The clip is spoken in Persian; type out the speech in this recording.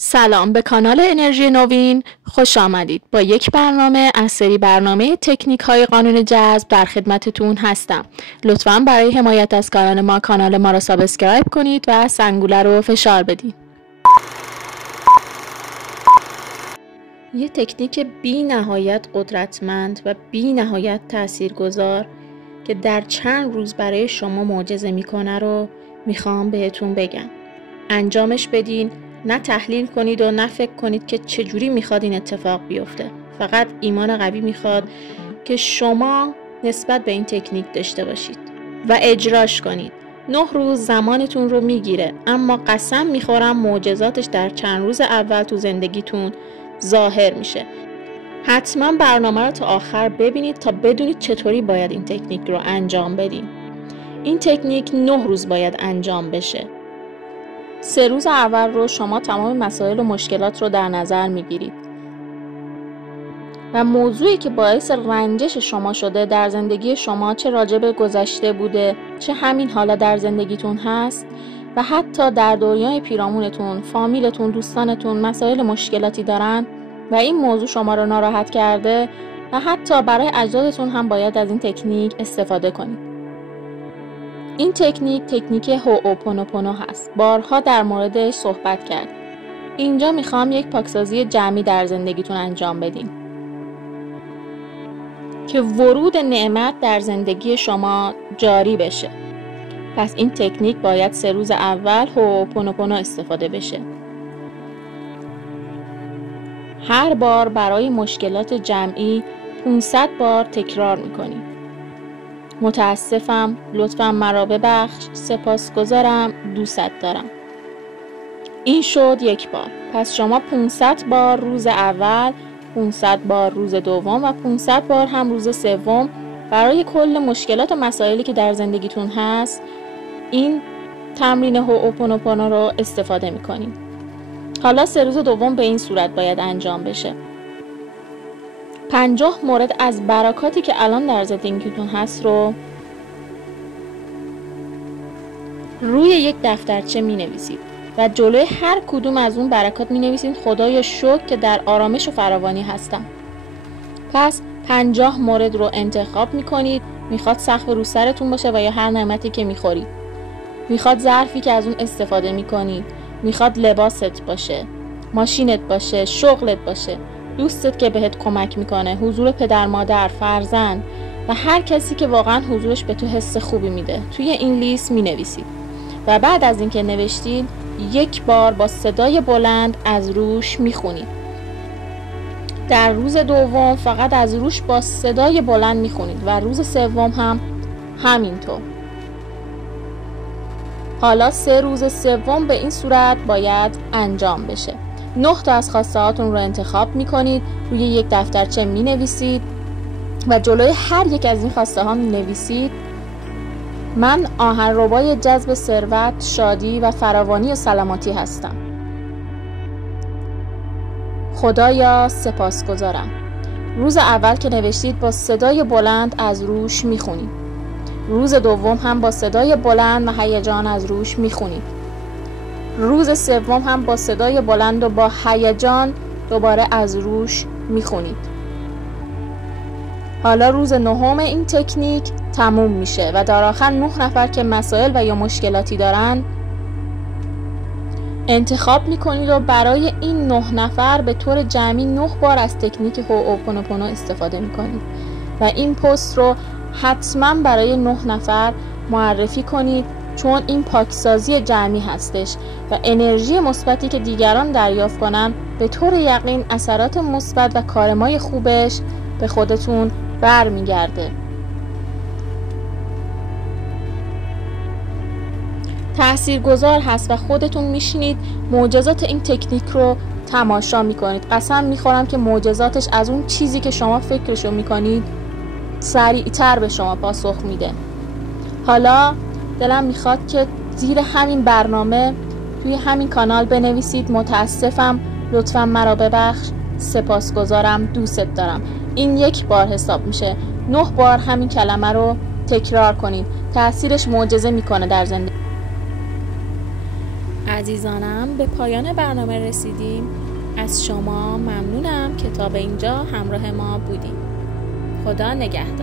سلام، به کانال انرژی نوین خوش آمدید. با یک برنامه از سری برنامه تکنیک های قانون جذب در خدمتتون هستم. لطفاً برای حمایت از کانال ما را سابسکرایب کنید و زنگوله رو فشار بدید. یه تکنیک بی نهایت قدرتمند و بی نهایت تاثیرگذار که در چند روز برای شما معجزه میکنه رو میخوام بهتون بگم. انجامش بدین، نه تحلیل کنید و نه فکر کنید که چجوری میخواد این اتفاق بیفته. فقط ایمان قوی میخواد که شما نسبت به این تکنیک داشته باشید و اجراش کنید. 9 روز زمانتون رو میگیره، اما قسم میخورم معجزاتش در چند روز اول تو زندگیتون ظاهر میشه. حتما برنامه رو تا آخر ببینید تا بدونید چطوری باید این تکنیک رو انجام بدین. این تکنیک 9 روز باید انجام بشه. 3 روز اول رو شما تمام مسائل و مشکلات رو در نظر میگیرید و موضوعی که باعث رنجش شما شده در زندگی شما، چه راجع به گذشته بوده، چه همین حالا در زندگیتون هست و حتی در دنیای پیرامونتون، فامیلتون، دوستانتون مسائل مشکلاتی دارن و این موضوع شما رو ناراحت کرده و حتی برای اجدادتون هم باید از این تکنیک استفاده کنید. این تکنیک هوئوپونوپونو هست. بارها در موردش صحبت کرد. اینجا میخوام یک پاکسازی جمعی در زندگیتون انجام بدین که ورود نعمت در زندگی شما جاری بشه. پس این تکنیک باید 3 روز اول هوئوپونوپونو استفاده بشه. هر بار برای مشکلات جمعی 500 بار تکرار میکنید. متاسفم، لطفاً مرا ببخش، سپاسگزارم، دوست دارم. این شد 1 بار. پس شما 500 بار روز اول، 500 بار روز دوم و 500 بار هم روز سوم برای کل مشکلات و مسائلی که در زندگیتون هست این تمرین هوئوپونوپونو رو استفاده میکنید. حالا 3 روز دوم به این صورت باید انجام بشه. 50 مورد از برکاتی که الان در زندگیتون هست رو روی یک دفترچه می نویسید و جلوی هر کدوم از اون برکات می نویسید خدایا شکر که در آرامش و فراوانی هستم. پس 50 مورد رو انتخاب می کنید. میخواد سقف رو سرتون باشه و یا هر نعمتی که میخورید. میخواد ظرفی که از اون استفاده می کنید. میخواد لباست باشه، ماشینت باشه، شغلت باشه، دوستت که بهت کمک میکنه، حضور پدر مادر، فرزند و هر کسی که واقعا حضورش به تو حس خوبی میده. توی این لیست مینویسید و بعد از اینکه نوشتید 1 بار با صدای بلند از روش میخونید. در روز دوم فقط از روش با صدای بلند میخونید و روز سوم هم همینطور. حالا 3 روز سوم به این صورت باید انجام بشه. 9 تا از خواسته هاتون رو انتخاب میکنید، روی یک دفترچه مینویسید و جلوی هر یک از این خواسته ها مینویسید من آهنربای جذب ثروت، شادی و فراوانی و سلامتی هستم. خدایا سپاسگزارم. روز اول که نوشتید با صدای بلند از روش میخونید. روز دوم هم با صدای بلند و هیجان از روش میخونید. روز سوم هم با صدای بلند و با هیجان دوباره از روش میخونید. حالا روز 9 این تکنیک تموم میشه و در آخر 9 نفر که مسائل و یا مشکلاتی دارن انتخاب میکنید و برای این 9 نفر به طور جمعی 9 بار از تکنیک هوئوپونوپونو استفاده میکنید و این پست رو حتما برای 9 نفر معرفی کنید، چون این پاکسازی جمعی هستش و انرژی مثبتی که دیگران دریافت کنن به طور یقین اثرات مثبت و کارمای خوبش به خودتون برمیگرده. تاثیرگذار هست و خودتون میشینید معجزات این تکنیک رو تماشا میکنید. قسم میخورم که معجزاتش از اون چیزی که شما فکرشو میکنید سریعتر به شما پاسخ میده. حالا دلم میخواد که زیر همین برنامه توی همین کانال بنویسید متاسفم، لطفاً مرا ببخش، سپاسگزارم، دوست دارم. این 1 بار حساب میشه. 9 بار همین کلمه رو تکرار کنید. تأثیرش معجزه میکنه در زندگی. عزیزانم به پایان برنامه رسیدیم. از شما ممنونم که تا به اینجا همراه ما بودید. خدا نگهدار.